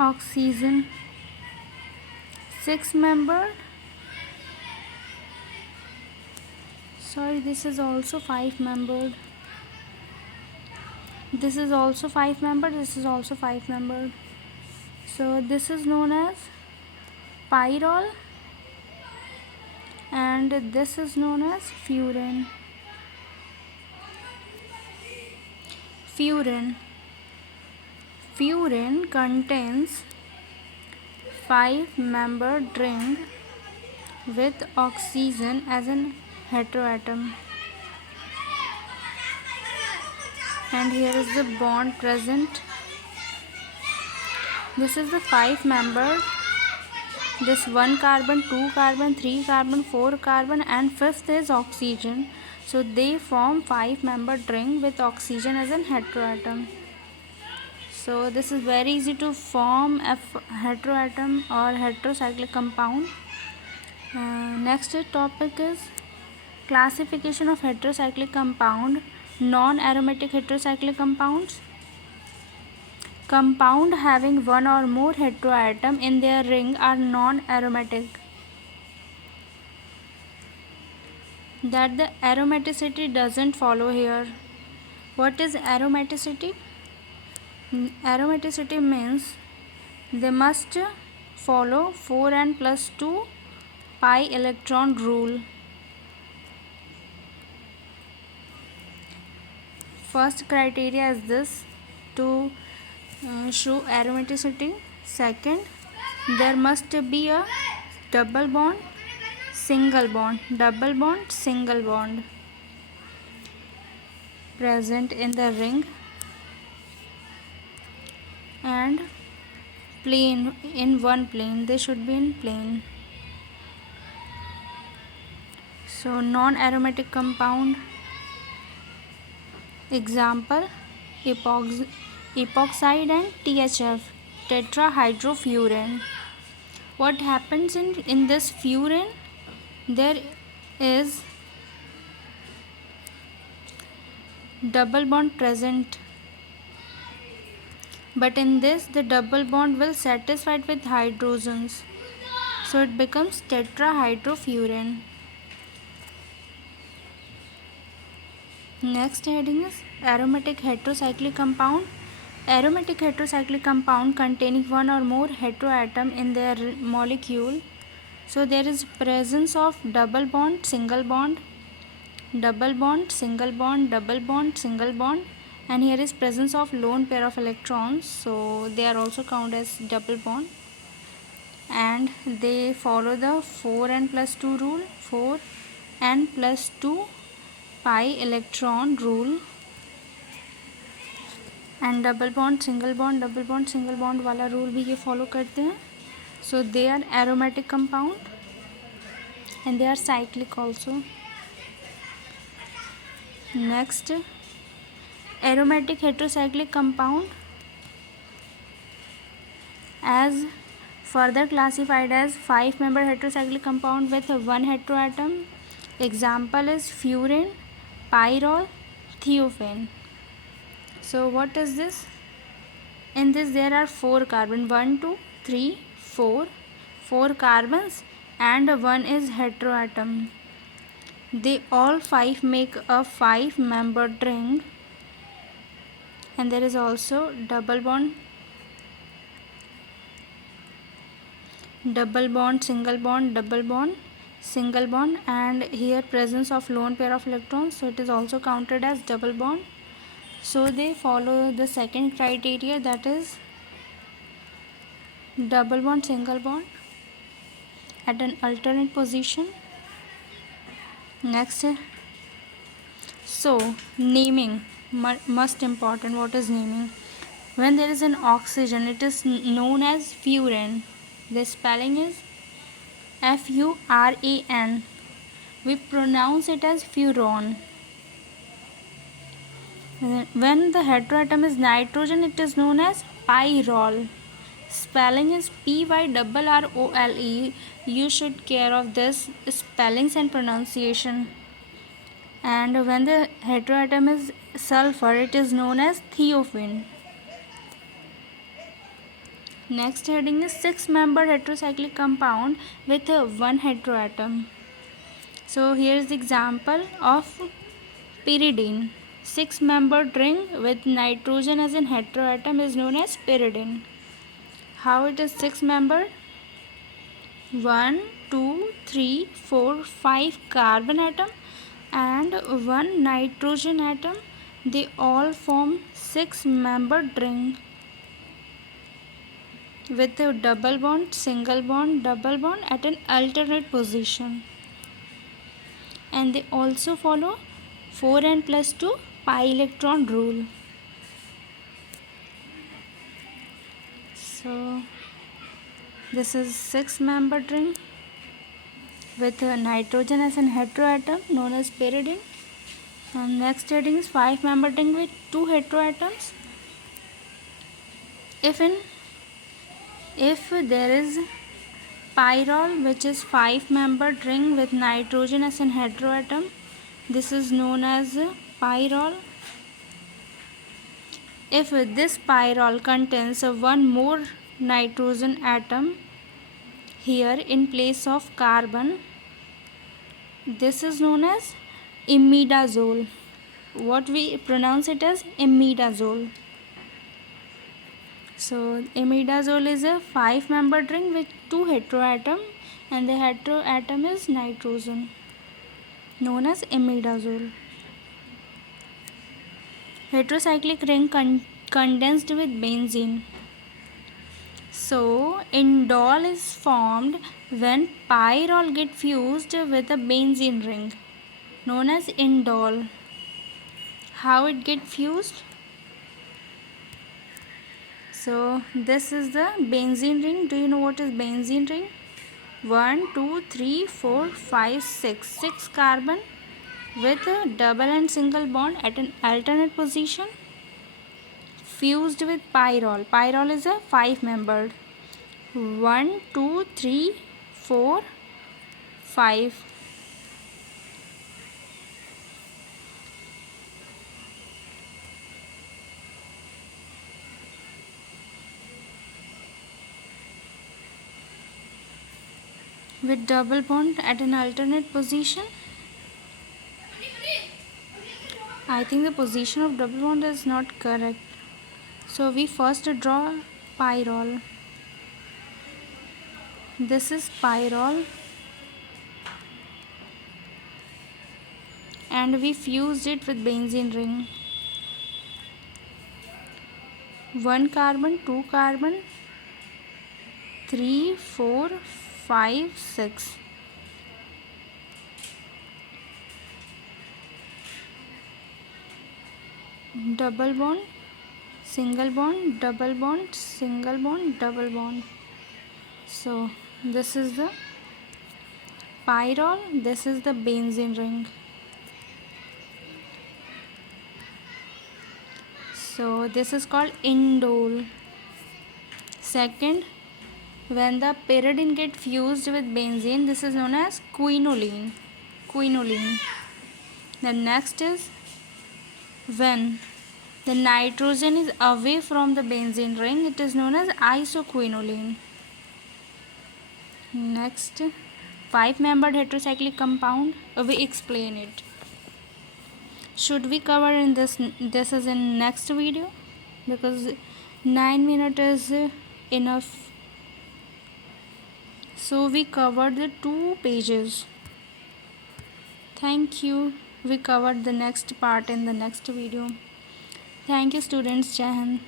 oxygen, 6-membered. Sorry, this is also 5-membered. This is also 5-membered. This is also 5-membered. So this is known as Pyrrole, and this is known as furan. Furan contains 5-membered ring with oxygen as an heteroatom. And here is the bond present. This is the 5-membered. This 1 carbon, 2 carbon, 3 carbon, 4 carbon, and 5th is oxygen. So they form 5-membered ring with oxygen as an heteroatom. So this is very easy to form a heteroatom or heterocyclic compound. Next topic is classification of heterocyclic compound. Non-aromatic heterocyclic compounds. Compound having one or more heteroatom in their ring are non-aromatic. That the aromaticity doesn't follow here. What is aromaticity? Aromaticity means they must follow 4n plus 2 pi electron rule. First criteria is this to show aromaticity. Second, there must be a double bond, single bond, double bond, single bond present in the ring, and plane, in one plane. They should be in plane. So non-aromatic compound. Example, epoxide and THF, tetrahydrofuran. What happens in this furan? There is double bond present, but in this the double bond will satisfied with hydrogens, so it becomes tetrahydrofuran. Next heading is aromatic heterocyclic compound. Aromatic heterocyclic compound containing one or more heteroatom in their molecule. So there is presence of double bond, single bond, double bond, single bond, double bond, single bond, and here is presence of lone pair of electrons, so they are also counted as double bond, and they follow the 4n plus 2 rule, 4n plus 2 pi electron rule, and double bond, single bond, double bond, single bond वाला rule भी ये follow करते हैं. So they are aromatic compound and they are cyclic also. Next, aromatic heterocyclic compound as further classified as 5-member heterocyclic compound with one heteroatom. Example is furan, pyrrole, thiophane. So what is this? In this there are 4 carbon, 1 2 3 4 carbons, and 1 is heteroatom. They all 5 make a 5-membered ring, and there is also double bond, single bond, double bond, single bond, and here presence of lone pair of electrons, so it is also counted as double bond. So they follow the second criteria, that is double bond, single bond at an alternate position. Next, so naming must important. What is naming? When there is an oxygen, it is known as furan. The spelling is Furan. We pronounce it as furon. When the heteroatom is nitrogen, it is known as pyrrole. Spelling is Pyrrole. You should care of this spellings and pronunciation. And when the heteroatom is sulfur, it is known as thiophene. Next heading is 6-membered heterocyclic compound with one heteroatom. So here is the example of pyridine. 6-membered ring with nitrogen as an heteroatom is known as pyridine. How it is 6-membered? 1, 2, 3, 4, 5 carbon atom and 1 nitrogen atom. They all form 6-membered ring with a double bond, single bond, double bond at an alternate position. And they also follow 4n plus 2 pi electron rule. So this is 6-membered ring with nitrogen as an heteroatom known as pyridine. And next heading is 5-membered ring with 2 heteroatoms. If there is Pyrrole, which is 5-membered ring with nitrogen as an heteroatom, this is known as Pyrrole. If this Pyrrole contains one more nitrogen atom here in place of carbon, this is known as imidazole. What we pronounce it as imidazole. So imidazole is a 5-membered ring with 2 heteroatom and the heteroatom is nitrogen, known as imidazole. Heterocyclic ring condensed with benzene. So indole is formed when pyrrole get fused with a benzene ring, known as indole. How it get fused? So this is the benzene ring. Do you know what is benzene ring? 1, 2, 3, 4, 5, 6. 6 carbon with a double and single bond at an alternate position fused with pyrrole. Pyrrole is a 5-membered. 1, 2, 3, 4, 5. With double bond at an alternate position. I think the position of double bond is not correct. So we first draw pyrrole. This is pyrrole and we fused it with benzene ring. 1 carbon, 2 carbon, 3, 4, 5, 6. Double bond, single bond, double bond, single bond, double bond. So this is the pyrrole, this is the benzene ring. So this is called indole. Second, when the pyridine get fused with benzene, this is known as quinoline. The next is when the nitrogen is away from the benzene ring, it is known as isoquinoline. Next, 5-membered heterocyclic compound, we explain it. Should we cover in this is in next video, because 9 minutes is enough. So we covered the 2 pages. Thank you. We covered the next part in the next video. Thank you students. Jai Hind.